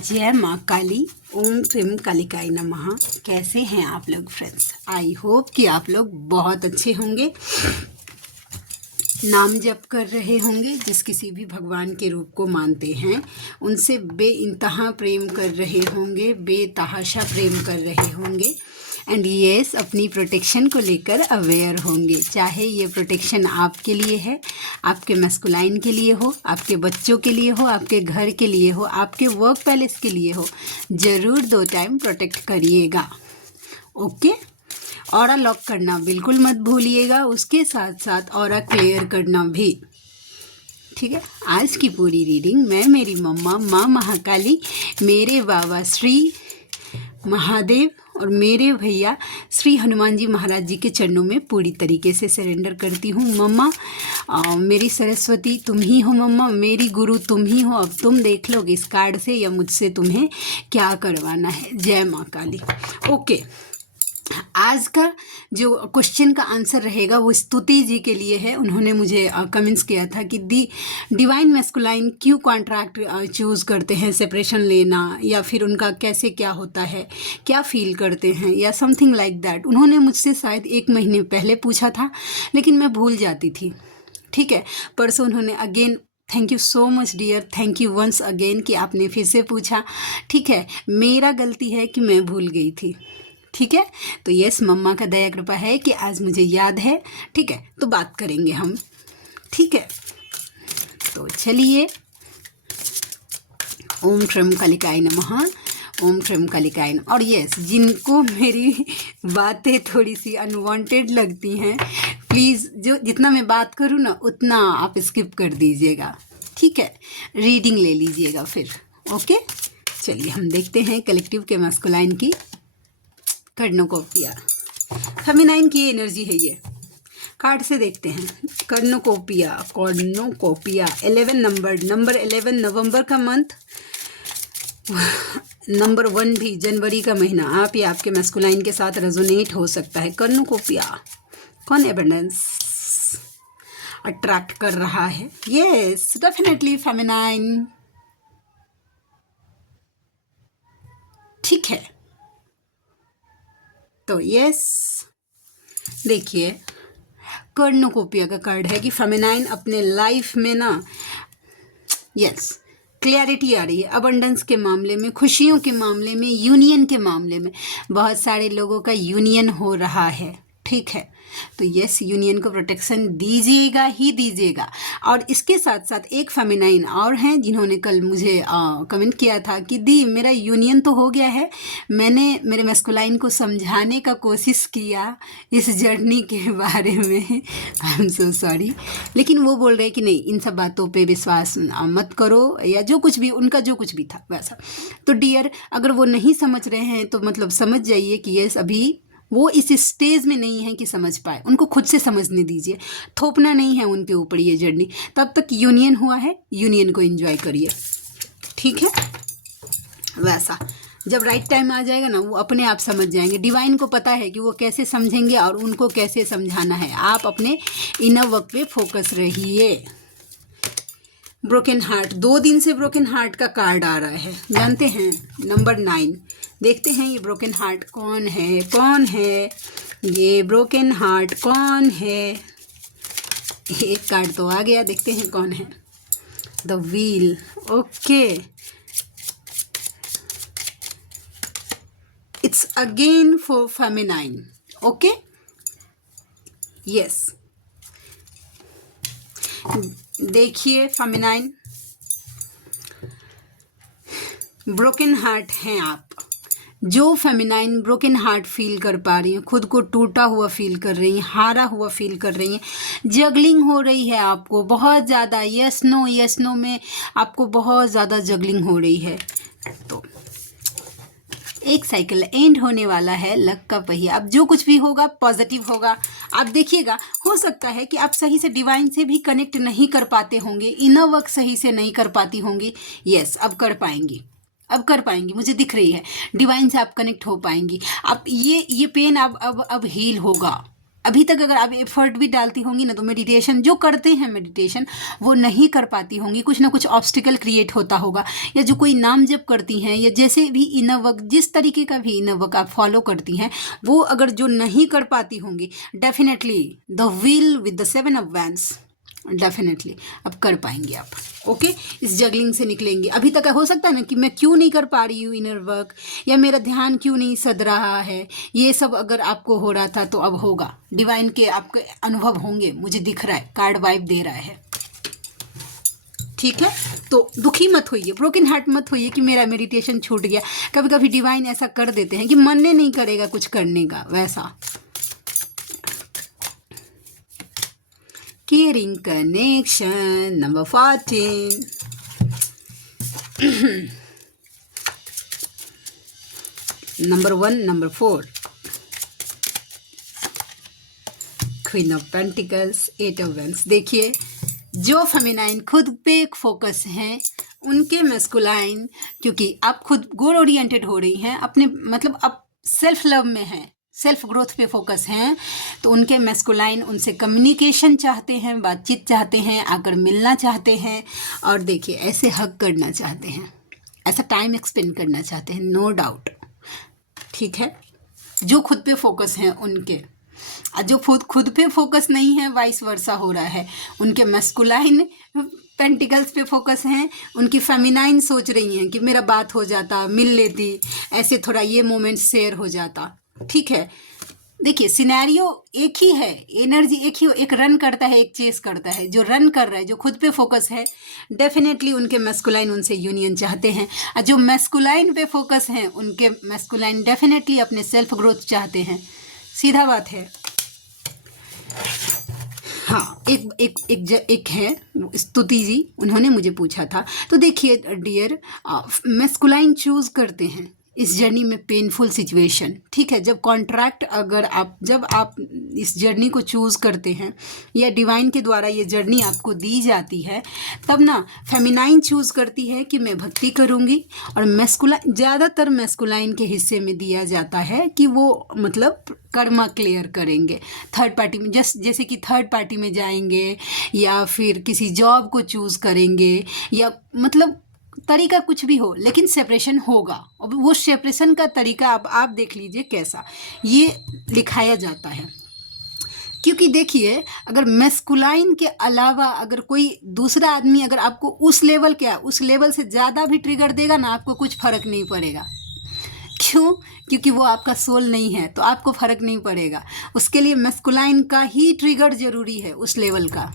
जय माँ काली। ओम क्रीम कालिकाय नमः। कैसे हैं आप लोग फ्रेंड्स? आई होप कि आप लोग बहुत अच्छे होंगे, नाम जप कर रहे होंगे, जिस किसी भी भगवान के रूप को मानते हैं उनसे बेइंतहा प्रेम कर रहे होंगे, बेतहाशा प्रेम कर रहे होंगे एंड येस अपनी प्रोटेक्शन को लेकर अवेयर होंगे। चाहे ये प्रोटेक्शन आपके लिए है, आपके मैस्कुलाइन के लिए हो, आपके बच्चों के लिए हो, आपके घर के लिए हो, आपके वर्क पैलेस के लिए हो, ज़रूर 2 टाइम प्रोटेक्ट करिएगा। ओके। ऑरा लॉक करना बिल्कुल मत भूलिएगा, उसके साथ साथ ऑरा क्लियर करना भी। ठीक है। आज की पूरी रीडिंग मैं, मेरी मम्मा माँ महाकाली, मेरे बाबा श्री महादेव और मेरे भैया श्री हनुमान जी महाराज जी के चरणों में पूरी तरीके से सरेंडर करती हूँ। मम्मा मेरी सरस्वती तुम ही हो, मम्मा मेरी गुरु तुम ही हो। अब तुम देख लोगे इस कार्ड से या मुझसे तुम्हें क्या करवाना है। जय माँ काली। ओके, आज का जो क्वेश्चन का आंसर रहेगा वो स्तुति जी के लिए है। उन्होंने मुझे कमेंट्स किया था कि दी डिवाइन मैस्कुलाइन क्यों कॉन्ट्रैक्ट चूज़ करते हैं, सेपरेशन लेना, या फिर उनका कैसे क्या होता है, क्या फील करते हैं, या समथिंग लाइक दैट। उन्होंने मुझसे शायद 1 महीने पहले पूछा था, लेकिन मैं भूल जाती थी। ठीक है। परसों उन्होंने again, thank you so much dear, thank you once again कि आपने फिर से पूछा। ठीक है, मेरा गलती है कि मैं भूल गई थी। ठीक है। तो यस, मम्मा का दया कृपा है कि आज मुझे याद है। ठीक है, तो बात करेंगे हम। ठीक है, तो चलिए। ओम श्रम कालिकाय नमः। ओम श्रम कालिकाय नमः। और यस, जिनको मेरी बातें थोड़ी सी अनवांटेड लगती हैं, प्लीज़ जो जितना मैं बात करूँ ना उतना आप स्किप कर दीजिएगा। ठीक है, रीडिंग ले लीजिएगा फिर। ओके, चलिए हम देखते हैं कलेक्टिव के मैस्कुलाइन की कर्णोकोपिया। फेमिनाइन की एनर्जी है ये। कार्ड से देखते हैं। कर्णोकोपिया 11 नंबर 11 नवंबर का मंथ, नंबर 1 भी जनवरी का महीना आप या आपके मैस्कुलाइन के साथ रेजोनेट हो सकता है। कर्णोकोपिया कौन एबंडेंस अट्रैक्ट कर रहा है? Yes, definitely feminine. ठीक है, तो यस देखिए, कर्णोकोपिया का कार्ड है कि फेमिनाइन अपने लाइफ में ना, यस, क्लैरिटी आ रही है अबंडेंस के मामले में, खुशियों के मामले में, यूनियन के मामले में। बहुत सारे लोगों का यूनियन हो रहा है। ठीक है, तो यस, यूनियन को प्रोटेक्शन दीजिएगा ही दीजिएगा। और इसके साथ साथ एक फेमिनाइन और हैं जिन्होंने कल मुझे कमेंट किया था कि दी मेरा यूनियन तो हो गया है, मैंने मेरे मैस्कुलाइन को समझाने का कोशिश किया इस जर्नी के बारे में, आई एम सो सॉरी, लेकिन वो बोल रहे कि नहीं, इन सब बातों पे विश्वास मत करो, या जो कुछ भी उनका जो कुछ भी था वैसा। तो डियर, अगर वो नहीं समझ रहे हैं तो मतलब समझ जाइए कि यस, अभी वो इस स्टेज में नहीं है कि समझ पाए। उनको खुद से समझने दीजिए, थोपना नहीं है उनके ऊपर ये जर्नी। तब तक यूनियन हुआ है, यूनियन को एंजॉय करिए। ठीक है, वैसा जब राइट टाइम आ जाएगा ना, वो अपने आप समझ जाएंगे। डिवाइन को पता है कि वो कैसे समझेंगे और उनको कैसे समझाना है। आप अपने इनर वर्क पे फोकस रहिए। ब्रोकन हार्ट, 2 दिन से ब्रोकन हार्ट का कार्ड आ रहा है, जानते हैं, नंबर 9। देखते हैं ये ब्रोकन हार्ट कौन है, कौन है ये ब्रोकन हार्ट, कौन है। एक कार्ड तो आ गया, देखते हैं कौन है। The wheel. Okay, it's again for feminine. Okay, yes, देखिए फेमिनाइन, ब्रोकन हार्ट हैं आप। जो फेमिनाइन ब्रोकन हार्ट फील कर पा रही हैं, खुद को टूटा हुआ फील कर रही हैं, हारा हुआ फील कर रही हैं, जगलिंग हो रही है आपको बहुत ज़्यादा, यस नो में आपको बहुत ज़्यादा जगलिंग हो रही है। तो एक साइकिल एंड होने वाला है, लक का पहिया। अब जो कुछ भी होगा पॉजिटिव होगा। आप देखिएगा, हो सकता है कि आप सही से डिवाइन से भी कनेक्ट नहीं कर पाते होंगे, इनर वर्क सही से नहीं कर पाती होंगी। यस, अब कर पाएंगी, अब कर पाएंगी, मुझे दिख रही है। डिवाइन से आप कनेक्ट हो पाएंगी। अब ये पेन अब हील होगा। अभी तक अगर आप एफर्ट भी डालती होंगी ना, तो मेडिटेशन जो करते हैं मेडिटेशन वो नहीं कर पाती होंगी, कुछ ना कुछ ऑब्स्टिकल क्रिएट होता होगा। या जो कोई नाम जप करती हैं या जैसे भी इनर वर्क, जिस तरीके का भी इनर वर्क आप फॉलो करती हैं, वो अगर जो नहीं कर पाती होंगी, definitely the wheel with the 7 of wands, definitely अब कर पाएंगे आप। ओके, इस जगलिंग से निकलेंगे। अभी तक हो सकता है ना कि मैं क्यों नहीं कर पा रही हूँ इनर वर्क, या मेरा ध्यान क्यों नहीं सद रहा है, ये सब अगर आपको हो रहा था तो अब होगा। डिवाइन के आपके अनुभव होंगे, मुझे दिख रहा है, कार्ड वाइब दे रहा है। ठीक है, तो दुखी मत होइए, ब्रोकन हार्ट मत होइए कि मेरा मेडिटेशन छूट गया। कभी कभी डिवाइन ऐसा कर देते हैं कि मन ने नहीं करेगा कुछ करने का, वैसा। Caring connection, number 14. Number 1, number 4. Queen of Pentacles, 8 of Wands. देखिए, जो फेमिनाइन खुद पे फोकस हैं उनके मैस्कुलाइन, क्योंकि आप खुद गोल ओरिएंटेड हो रही हैं, अपने मतलब आप सेल्फ लव में हैं, सेल्फ ग्रोथ पे फोकस हैं, तो उनके मैस्कुलाइन उनसे कम्युनिकेशन चाहते हैं, बातचीत चाहते हैं, आकर मिलना चाहते हैं, और देखिए ऐसे हग करना चाहते हैं, ऐसा टाइम एक्सपेंड करना चाहते हैं, नो डाउट। ठीक है, जो खुद पे फोकस हैं उनके, जो खुद पे फोकस नहीं है, वाइस वर्सा हो रहा है, उनके मैस्कुलाइन पेंटिकल्स पे फोकस हैं, उनकी फेमिनाइन सोच रही हैं कि मेरा बात हो जाता, मिल लेती, ऐसे थोड़ा ये मोमेंट शेयर हो जाता। ठीक है, देखिए सिनेरियो एक ही है, एनर्जी एक ही, एक रन करता है, एक चेस करता है। जो रन कर रहा है, जो खुद पे फोकस है, डेफिनेटली उनके मैस्कुलाइन उनसे यूनियन चाहते हैं, और जो मैस्कुलाइन पे फोकस हैं उनके मैस्कुलाइन डेफिनेटली अपने सेल्फ ग्रोथ चाहते हैं। सीधा बात है। हाँ, एक है स्तुति जी, उन्होंने मुझे पूछा था। तो देखिए डियर, मैस्कुलाइन चूज करते हैं इस जर्नी में पेनफुल सिचुएशन। ठीक है, जब कॉन्ट्रैक्ट, अगर जब आप इस जर्नी को चूज़ करते हैं या डिवाइन के द्वारा ये जर्नी आपको दी जाती है, तब ना फेमिनाइन चूज़ करती है कि मैं भक्ति करूँगी, और मैस्कुलाइन, ज़्यादातर मैस्कुलाइन के हिस्से में दिया जाता है कि वो मतलब कर्मा क्लियर करेंगे थर्ड पार्टी में, जैसे कि थर्ड पार्टी में जाएंगे, या फिर किसी जॉब को चूज़ करेंगे, या मतलब तरीका कुछ भी हो, लेकिन सेपरेशन होगा। और वो सेपरेशन का तरीका अब आप देख लीजिए कैसा ये लिखाया जाता है। क्योंकि देखिए, अगर मैस्कुलाइन के अलावा अगर कोई दूसरा आदमी अगर आपको उस लेवल से ज़्यादा भी ट्रिगर देगा ना, आपको कुछ फ़र्क नहीं पड़ेगा। क्यों? क्योंकि वो आपका सोल नहीं है, तो आपको फ़र्क नहीं पड़ेगा। उसके लिए मैस्कुलाइन का ही ट्रिगर ज़रूरी है, उस लेवल का,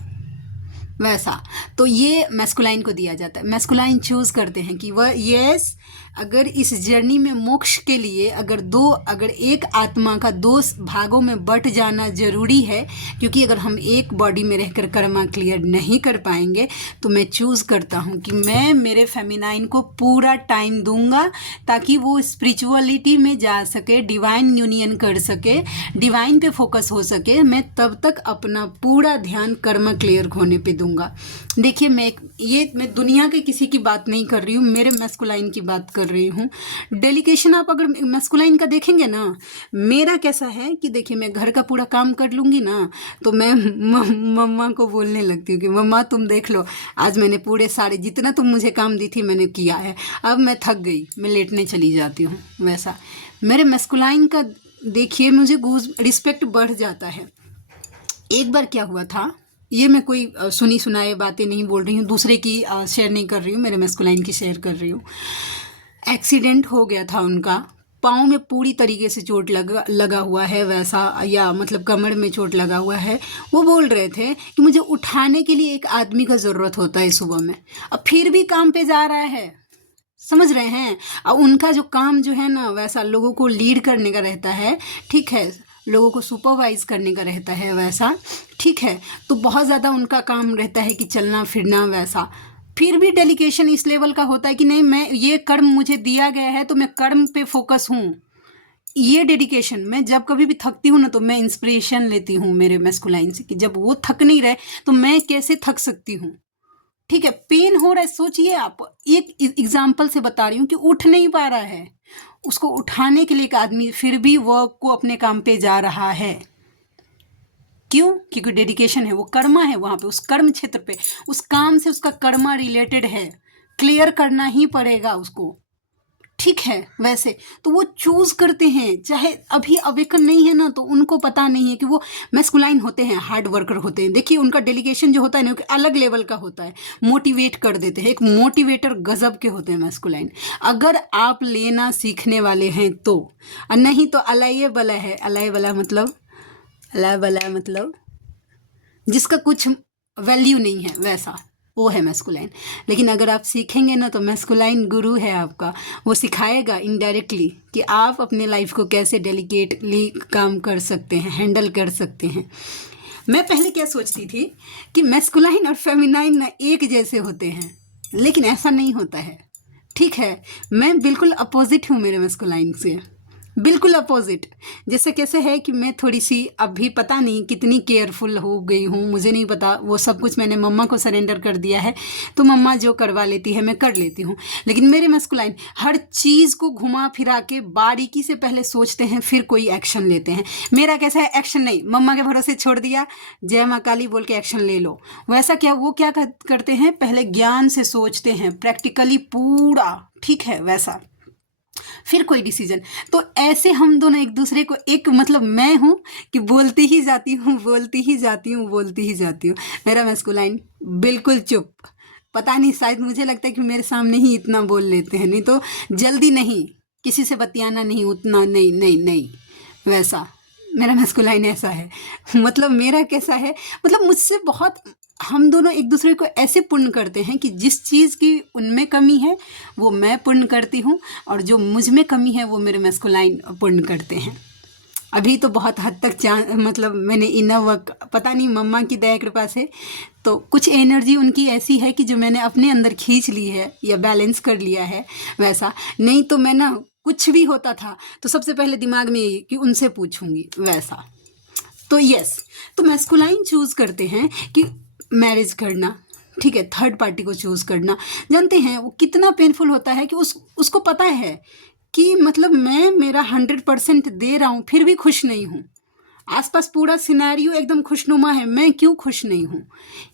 वैसा। तो ये मैस्कुलाइन को दिया जाता है। मैस्कुलाइन चूज़ करते हैं कि वह यस, अगर इस जर्नी में मोक्ष के लिए अगर एक आत्मा का 2 भागों में बट जाना ज़रूरी है, क्योंकि अगर हम एक बॉडी में रहकर कर्मा क्लियर नहीं कर पाएंगे, तो मैं चूज़ करता हूँ कि मैं मेरे फेमिनाइन को पूरा टाइम दूंगा ताकि वो स्पिरिचुअलिटी में जा सके, डिवाइन यूनियन कर सके, डिवाइन पे फोकस हो सके। मैं तब तक अपना पूरा ध्यान कर्मा क्लियर होने पे दूंगा। देखिए, मैं दुनिया के किसी की बात नहीं कर रही हूँ, मेरे मैस्कुलाइन की बात कर रही हूँ। डेलीकेशन आप अगर मैस्कुलाइन का देखेंगे ना, मेरा कैसा है कि देखिए, मैं घर का पूरा काम कर लूँगी ना, तो मैं मम्मा को बोलने लगती हूँ कि मम्मा तुम देख लो, आज मैंने पूरे सारे जितना तुम मुझे काम दी थी मैंने किया है, अब मैं थक गई, मैं लेटने चली जाती हूँ। वैसा मेरे मैस्कुलाइन का देखिए, मुझे रिस्पेक्ट बढ़ जाता है। एक बार क्या हुआ था, ये मैं कोई सुनी सुनाए बातें नहीं बोल रही हूँ, दूसरे की शेयर नहीं कर रही हूँ, मेरे मैस्कुलाइन की शेयर कर रही हूँ। एक्सीडेंट हो गया था उनका, पाँव में पूरी तरीके से चोट लगा हुआ है, वैसा, या मतलब कमर में चोट लगा हुआ है। वो बोल रहे थे कि मुझे उठाने के लिए एक आदमी का ज़रूरत होता है सुबह में, अब फिर भी काम पे जा रहा है, समझ रहे हैं। और उनका जो काम जो है ना, वैसा लोगों को लीड करने का रहता है, ठीक है, लोगों को सुपरवाइज करने का रहता है, वैसा, ठीक है। तो बहुत ज़्यादा उनका काम रहता है कि चलना फिरना, वैसा। फिर भी डेलीकेशन इस लेवल का होता है कि नहीं, मैं ये कर्म मुझे दिया गया है तो मैं कर्म पे फोकस हूँ। ये डेडिकेशन, मैं जब कभी भी थकती हूँ ना, तो मैं इंस्पिरेशन लेती हूँ मेरे मैस्कुलाइन से कि जब वो थक नहीं रहे तो मैं कैसे थक सकती हूँ। ठीक है, पेन हो रहा है, सोचिए आप, एक एग्जाम्पल से बता रही हूँ कि उठ नहीं पा रहा है, उसको उठाने के लिए एक आदमी फिर भी वर्क को अपने काम पे जा रहा है। क्यों? क्योंकि डेडिकेशन है, वो कर्मा है वहाँ पे, उस कर्म क्षेत्र पे, उस काम से उसका कर्मा रिलेटेड है, क्लियर करना ही पड़ेगा उसको, ठीक है। वैसे तो वो चूज करते हैं, चाहे अभी अवेकन नहीं है ना, तो उनको पता नहीं है कि वो मैस्कुलाइन होते हैं, हार्ड वर्कर होते हैं। देखिए उनका डेलीगेशन जो होता है ना, अलग लेवल का होता है, मोटिवेट कर देते हैं, एक मोटिवेटर गजब के होते हैं मैस्कुलाइन। अगर आप लेना सीखने वाले हैं तो, और नहीं तो अलाये बला है। अलाये बला मतलब, अलाये बला मतलब जिसका कुछ वैल्यू नहीं है, वैसा वो है मैस्कुलाइन। लेकिन अगर आप सीखेंगे ना, तो मैस्कुलाइन गुरु है आपका, वो सिखाएगा इनडायरेक्टली कि आप अपने लाइफ को कैसे डेलिकेटली काम कर सकते हैं, हैंडल कर सकते हैं। मैं पहले क्या सोचती थी कि मैस्कुलाइन और फेमिनाइन ना एक जैसे होते हैं, लेकिन ऐसा नहीं होता है, ठीक है। मैं बिल्कुल अपोजिट हूँ मेरे मैस्कुलाइन से, बिल्कुल अपोजिट। जैसे कैसे है कि मैं थोड़ी सी अभी पता नहीं कितनी केयरफुल हो गई हूँ, मुझे नहीं पता, वो सब कुछ मैंने मम्मा को सरेंडर कर दिया है, तो मम्मा जो करवा लेती है मैं कर लेती हूँ। लेकिन मेरे मैस्कुलाइन हर चीज़ को घुमा फिरा के बारीकी से पहले सोचते हैं, फिर कोई एक्शन लेते हैं। मेरा कैसा है, एक्शन नहीं, मम्मा के भरोसे छोड़ दिया, जय माँ काली बोल के एक्शन ले लो। वैसा क्या, वो क्या करते हैं, पहले ज्ञान से सोचते हैं, प्रैक्टिकली पूरा, ठीक है, वैसा फिर कोई डिसीजन। तो ऐसे हम दोनों एक दूसरे को, एक मतलब मैं हूँ कि बोलती ही जाती हूँ, बोलती ही जाती हूँ, बोलती ही जाती हूँ। मेरा मैस्कुलाइन बिल्कुल चुप, पता नहीं, शायद मुझे लगता है कि मेरे सामने ही इतना बोल लेते हैं, नहीं तो जल्दी नहीं, किसी से बतियाना नहीं, उतना नहीं नहीं नहीं, वैसा मेरा मैस्कुलाइन ऐसा है। मतलब मेरा कैसा है, मतलब मुझसे बहुत, हम दोनों एक दूसरे को ऐसे पूर्ण करते हैं कि जिस चीज़ की उनमें कमी है वो मैं पूर्ण करती हूँ, और जो मुझ में कमी है वो मेरे मैस्कुलाइन पूर्ण करते हैं। अभी तो बहुत हद तक मतलब मैंने इनर वर्क, पता नहीं मम्मा की दया कृपा से, तो कुछ एनर्जी उनकी ऐसी है कि जो मैंने अपने अंदर खींच ली है या बैलेंस कर लिया है वैसा। नहीं तो मैं ना, कुछ भी होता था तो सबसे पहले दिमाग में यही कि उनसे पूछूंगी, वैसा। तो यस, तो मैस्कुलाइन चूज़ करते हैं कि मैरिज करना, ठीक है, थर्ड पार्टी को चूज़ करना। जानते हैं वो कितना पेनफुल होता है कि उसको पता है कि मतलब मैं मेरा 100% दे रहा हूँ, फिर भी खुश नहीं हूँ। आसपास पूरा सिनेरियो एकदम खुशनुमा है, मैं क्यों खुश नहीं हूँ।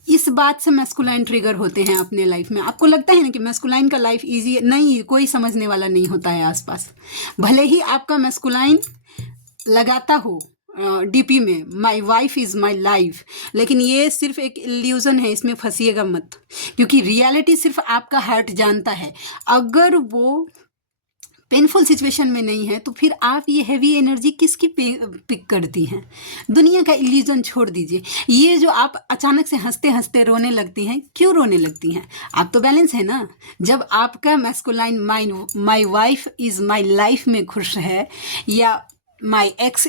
इस बात से मैस्कुलाइन ट्रिगर होते हैं अपने लाइफ में। आपको लगता है ना कि मैस्कुलाइन का लाइफ ईजी है, नहीं, कोई समझने वाला नहीं होता है आसपास। भले ही आपका मैस्कुलाइन लगाता हो डीपी में my wife is my life, लेकिन ये सिर्फ एक इल्यूज़न है, इसमें फंसिएगा मत, क्योंकि रियलिटी सिर्फ आपका हार्ट जानता है। अगर वो पेनफुल सिचुएशन में नहीं है तो फिर आप ये हैवी एनर्जी किसकी पिक करती हैं। दुनिया का इल्यूजन छोड़ दीजिए। ये जो आप अचानक से हंसते हंसते रोने लगती हैं, क्यों रोने लगती हैं? आप तो बैलेंस है ना। जब आपका masculine mind my wife is my life में खुश है, या माई एक्स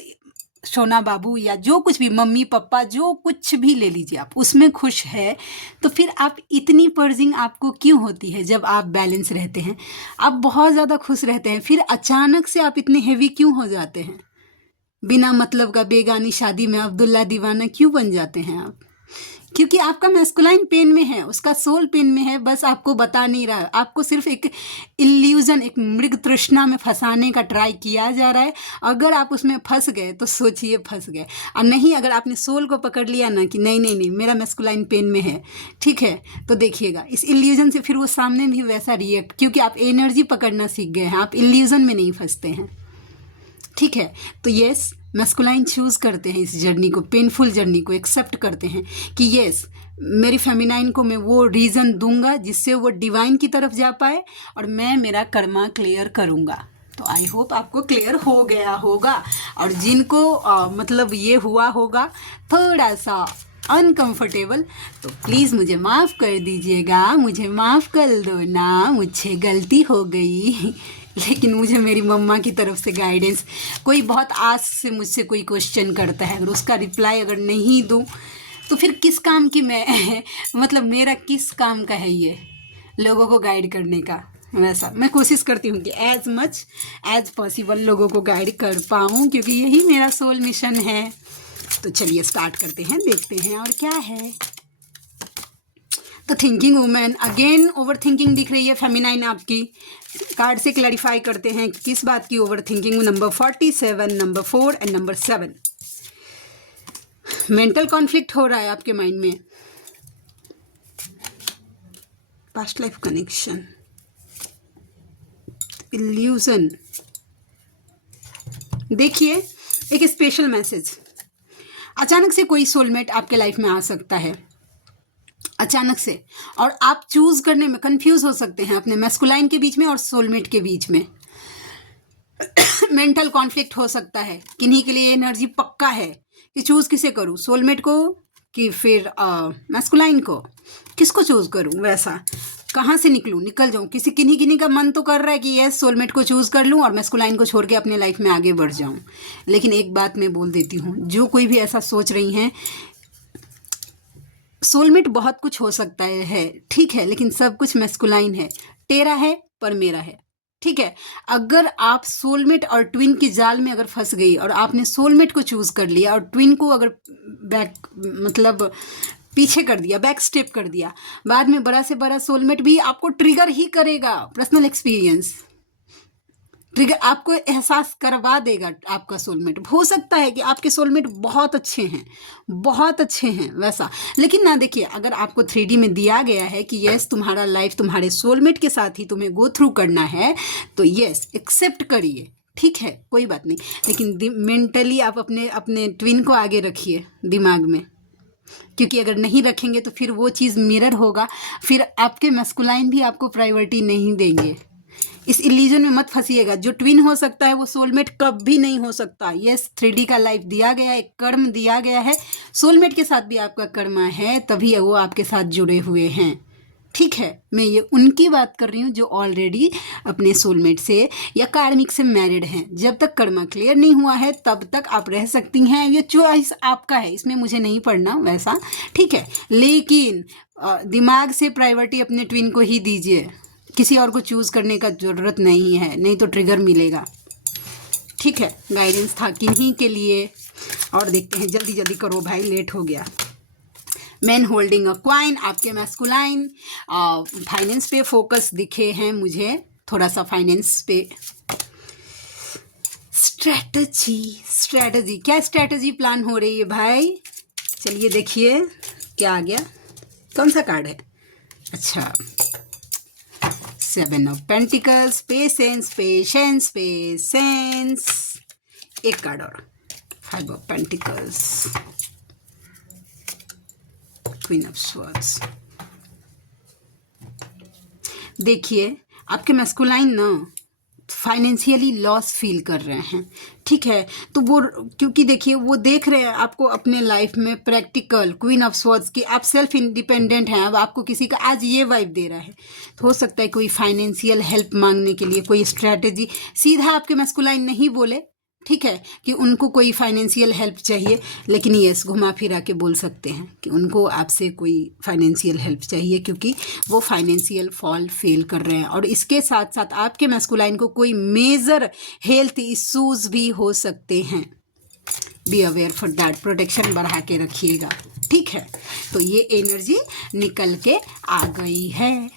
सोना बाबू, या जो कुछ भी, मम्मी पापा, जो कुछ भी ले लीजिए आप, उसमें खुश है, तो फिर आप इतनी पर्जिंग आपको क्यों होती है? जब आप बैलेंस रहते हैं, आप बहुत ज़्यादा खुश रहते हैं, फिर अचानक से आप इतने हेवी क्यों हो जाते हैं? बिना मतलब का बेगानी शादी में अब्दुल्ला दीवाना क्यों बन जाते हैं आप? क्योंकि आपका मैस्कुलाइन पेन में है, उसका सोल पेन में है, बस आपको बता नहीं रहा। आपको सिर्फ एक इल्यूजन, एक मृग तृष्णा में फंसाने का ट्राई किया जा रहा है। अगर आप उसमें फंस गए तो सोचिए फंस गए, और नहीं, अगर आपने सोल को पकड़ लिया ना कि नहीं नहीं नहीं, मेरा मैस्कुलाइन पेन में है, ठीक है, तो देखिएगा इस इल्यूजन से फिर वो सामने भी वैसा रिएक्ट, क्योंकि आप एनर्जी पकड़ना सीख गए हैं, आप इल्यूजन में नहीं फंसते हैं, ठीक है। तो यस, मैस्कुलाइन चूज़ करते हैं इस जर्नी को, पेनफुल जर्नी को एक्सेप्ट करते हैं कि यस, मेरी फेमिनाइन को मैं वो रीज़न दूंगा जिससे वो डिवाइन की तरफ जा पाए, और मैं मेरा कर्मा क्लियर करूंगा। तो आई होप आपको क्लियर हो गया होगा। और जिनको मतलब ये हुआ होगा थोड़ा सा अनकंफर्टेबल, तो प्लीज़ मुझे माफ़ कर दीजिएगा, मुझे माफ़ कर दो ना, मुझसे गलती हो गई। लेकिन मुझे मेरी मम्मा की तरफ से गाइडेंस, कोई बहुत आस से मुझसे कोई क्वेश्चन करता है, अगर उसका रिप्लाई अगर नहीं दूँ तो फिर किस काम की मैं मतलब मेरा किस काम का है ये लोगों को गाइड करने का। वैसा मैं कोशिश करती हूँ कि एज मच एज पॉसिबल लोगों को गाइड कर पाऊँ, क्योंकि यही मेरा सोल मिशन है। तो चलिए स्टार्ट करते हैं, देखते हैं और क्या है। तो thinking women, again over thinking दिख रही है फेमिनाइन आपकी। कार्ड से क्लैरिफाई करते हैं किस बात की over thinking. Number 47, number 4 and number 7। Mental conflict हो रहा है आपके माइंड में, पास्ट लाइफ कनेक्शन, इल्यूजन। देखिए एक स्पेशल मैसेज, अचानक से कोई सोलमेट आपके लाइफ में आ सकता है, अचानक से, और आप चूज करने में कंफ्यूज हो सकते हैं अपने मैस्कुलाइन के बीच में और सोलमेट के बीच में। मेंटल कॉन्फ्लिक्ट हो सकता है, किन्हीं के लिए एनर्जी पक्का है कि चूज किसे करूं, सोलमेट को कि फिर मैस्कुलाइन को, किसको चूज करूं, वैसा कहाँ से निकल जाऊं। किन्हीं का मन तो कर रहा है कि यस सोलमेट को चूज कर लूं और मैस्कुलाइन को छोड़ के अपने लाइफ में आगे बढ़ जाऊं। लेकिन एक बात मैं बोल देती हूँ, जो कोई भी ऐसा सोच रही हैं, सोलमेट बहुत कुछ हो सकता है, ठीक है, लेकिन सब कुछ मैस्कुलाइन है, तेरा है पर मेरा है, ठीक है। अगर आप सोलमेट और ट्विन की जाल में अगर फंस गई और आपने सोलमेट को चूज कर लिया और ट्विन को अगर मतलब पीछे कर दिया, बैक स्टेप कर दिया, बाद में बड़ा से बड़ा सोलमेट भी आपको ट्रिगर ही करेगा। पर्सनल एक्सपीरियंस ट्रिगर आपको एहसास करवा देगा आपका सोलमेट। हो सकता है कि आपके सोलमेट बहुत अच्छे हैं, बहुत अच्छे हैं वैसा, लेकिन ना देखिए, अगर आपको 3D में दिया गया है कि यस तुम्हारा लाइफ तुम्हारे सोलमेट के साथ ही तुम्हें गो थ्रू करना है, तो यस एक्सेप्ट करिए, ठीक है, कोई बात नहीं। लेकिन मेंटली आप अपने अपने ट्विन को आगे रखिए दिमाग में, क्योंकि अगर नहीं रखेंगे तो फिर वो चीज़ मिरर होगा, फिर आपके मैस्कुलाइन भी आपको प्रायोरिटी नहीं देंगे। इस इल्यूजन में मत फंसिएगा। जो ट्विन हो सकता है वो सोलमेट कभी नहीं हो सकता। यस 3D का लाइफ दिया गया है, एक कर्म दिया गया है, सोलमेट के साथ भी आपका कर्म है, तभी वो आपके साथ जुड़े हुए हैं, ठीक है। मैं ये उनकी बात कर रही हूँ जो ऑलरेडी अपने सोलमेट से या कार्मिक से मैरिड हैं। जब तक कर्मा क्लियर नहीं हुआ है तब तक आप रह सकती हैं, ये चॉइस आपका है, इसमें मुझे नहीं पढ़ना वैसा, ठीक है। लेकिन दिमाग से प्रायोरिटी अपने ट्विन को ही दीजिए, किसी और को चूज़ करने का ज़रूरत नहीं है, नहीं तो ट्रिगर मिलेगा, ठीक है। गाइडेंस था किन्हीं के लिए, और देखते हैं, जल्दी जल्दी करो भाई, लेट हो गया। मैन होल्डिंग अ क्वाइन, आपके मैस्कुलाइन फाइनेंस पे फोकस दिखे हैं मुझे, थोड़ा सा फाइनेंस पे। स्ट्रैटेजी क्या स्ट्रैटेजी प्लान हो रही है भाई, चलिए देखिए क्या आ गया, कौन सा कार्ड है, अच्छा 7 ऑफ पेंटिकल्स, पेशेंस, एक कार्ड और 5 of pentacles, queen of swords. देखिए आपके मैस्कुलाइन ना फाइनेंशियली लॉस फील कर रहे हैं, ठीक है। तो वो, क्योंकि देखिए वो देख रहे हैं आपको अपने लाइफ में प्रैक्टिकल, क्वीन ऑफ स्वॉर्ड्स की, आप सेल्फ इंडिपेंडेंट हैं, अब आपको किसी का आज ये वाइब दे रहा है। तो हो सकता है कोई फाइनेंशियल हेल्प मांगने के लिए कोई स्ट्रैटेजी, सीधा आपके मैस्कुलाइन नहीं बोले, ठीक है, कि उनको कोई फाइनेंशियल हेल्प चाहिए, लेकिन यस घुमा फिरा के बोल सकते हैं कि उनको आपसे कोई फाइनेंशियल हेल्प चाहिए, क्योंकि वो फाइनेंशियल फॉल फेल कर रहे हैं। और इसके साथ साथ आपके मैस्कुलाइन को कोई मेजर हेल्थ इश्यूज भी हो सकते हैं, be aware for that, protection बढ़ा के रखिएगा, ठीक है। तो ये एनर्जी निकल के आ गई है।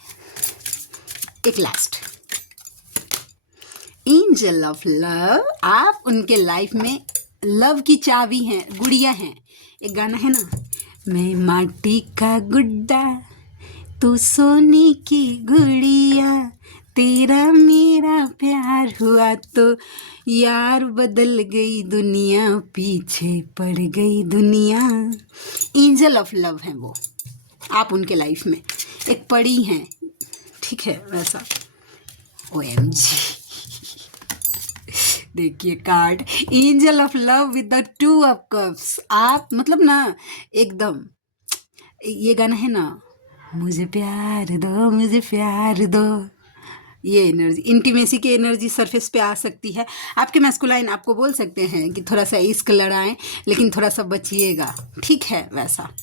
एक लास्ट, एंजल ऑफ लव, आप उनके लाइफ में लव की चाबी हैं, गुड़िया हैं। एक गाना है ना, मैं माटी का गुड्डा तू सोने की गुड़िया, तेरा मेरा प्यार हुआ तो यार बदल गई दुनिया, पीछे पड़ गई दुनिया। एंजल ऑफ लव है वो, आप उनके लाइफ में एक परी हैं, ठीक है वैसा। OMG देखिए card, angel of love with the 2 of cups. आप मतलब ना एकदम, ये गाना है ना, मुझे प्यार दो मुझे प्यार दो, ये एनर्जी, इंटीमेसी की एनर्जी सरफेस पे आ सकती है। आपके मैस्कुलाइन आपको बोल सकते हैं कि थोड़ा सा इश्क लड़ाएं, लेकिन थोड़ा सा बचिएगा, ठीक है वैसा।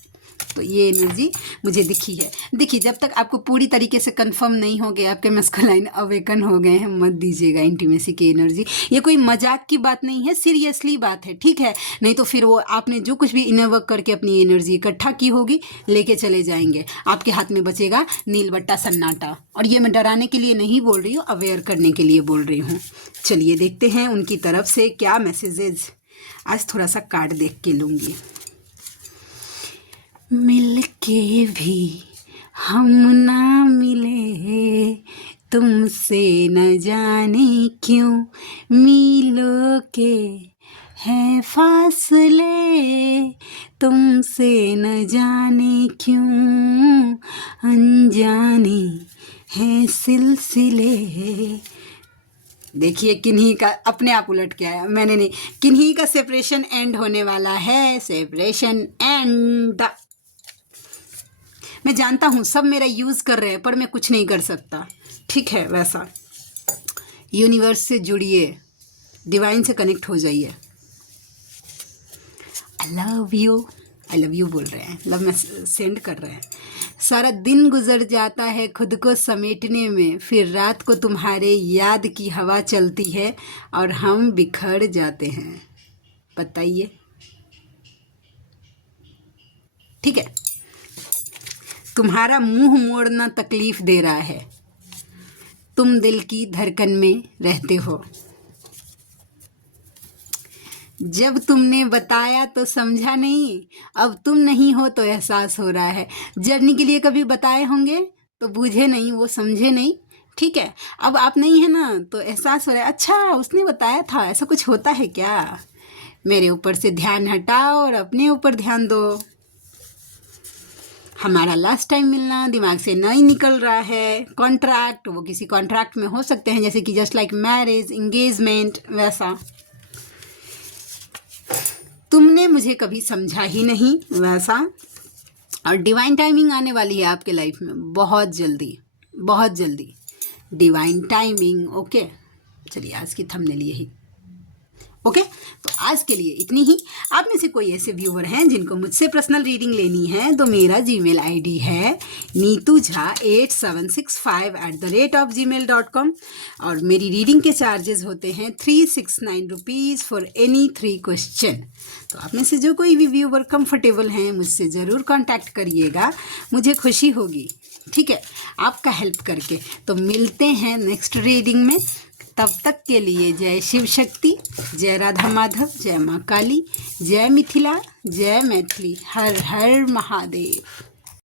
तो ये एनर्जी मुझे दिखी है। देखिए जब तक आपको पूरी तरीके से कंफर्म नहीं हो गया आपके मैस्कुलाइन अवेकन हो गए हैं, मत दीजिएगा इंटीमेसी की एनर्जी। ये कोई मजाक की बात नहीं है, सीरियसली बात है, ठीक है। नहीं तो फिर वो आपने जो कुछ भी इनर वर्क करके अपनी एनर्जी इकट्ठा की होगी लेके चले जाएंगे, आपके हाथ में बचेगा नीलबट्टा सन्नाटा। और ये मैं डराने के लिए नहीं बोल रही हूँ, अवेयर करने के लिए बोल रही हूँ। चलिए देखते हैं उनकी तरफ से क्या मैसेजेज। आज थोड़ा सा कार्ड देख के लूँगी। मिलके भी हम ना मिले, तुमसे न जाने क्यों मीलों के हैं फासले, तुमसे न जाने क्यों अनजाने हैं सिलसिले। देखिए किन्हीं का अपने आप उलट के आया, मैंने नहीं, किन्हीं का सेपरेशन एंड होने वाला है, सेपरेशन एंड। मैं जानता हूँ सब मेरा यूज़ कर रहे हैं पर मैं कुछ नहीं कर सकता, ठीक है। वैसा यूनिवर्स से जुड़िए, डिवाइन से कनेक्ट हो जाइए। आई लव यू बोल रहे हैं, लव मैसेज सेंड कर रहे हैं। सारा दिन गुजर जाता है खुद को समेटने में, फिर रात को तुम्हारे याद की हवा चलती है और हम बिखर जाते हैं। बताइए, ठीक है। तुम्हारा मुंह मोड़ना तकलीफ दे रहा है, तुम दिल की धड़कन में रहते हो। जब तुमने बताया तो समझा नहीं, अब तुम नहीं हो तो एहसास हो रहा है। जर्नी के लिए कभी बताए होंगे तो बूझे नहीं, वो समझे नहीं, ठीक है। अब आप नहीं है ना तो एहसास हो रहा है, अच्छा उसने बताया था। ऐसा कुछ होता है क्या? मेरे ऊपर से ध्यान हटाओ और अपने ऊपर ध्यान दो। हमारा लास्ट टाइम मिलना दिमाग से नहीं निकल रहा है। कॉन्ट्रैक्ट, वो किसी कॉन्ट्रैक्ट में हो सकते हैं, जैसे कि जस्ट लाइक मैरिज, एंगेजमेंट, वैसा। तुमने मुझे कभी समझा ही नहीं, वैसा। और डिवाइन टाइमिंग आने वाली है आपके लाइफ में बहुत जल्दी, बहुत जल्दी डिवाइन टाइमिंग। ओके, चलिए आज की थंबनेल यही। ओके, तो आज के लिए इतनी ही। आप में से कोई ऐसे व्यूवर हैं जिनको मुझसे पर्सनल रीडिंग लेनी है तो मेरा जीमेल आईडी है neetujha8765@gmail.com और मेरी रीडिंग के चार्जेस होते हैं 369 रुपीज़ फॉर एनी 3 क्वेश्चन। तो आप में से जो कोई भी व्यूवर कंफर्टेबल हैं मुझसे ज़रूर कांटेक्ट करिएगा, मुझे खुशी होगी, ठीक है, आपका हेल्प करके। तो मिलते हैं नेक्स्ट रीडिंग में, तब तक के लिए जय शिव शक्ति, जय राधा माधव, जय माँ काली, जय मिथिला, जय मैथिली, हर हर महादेव।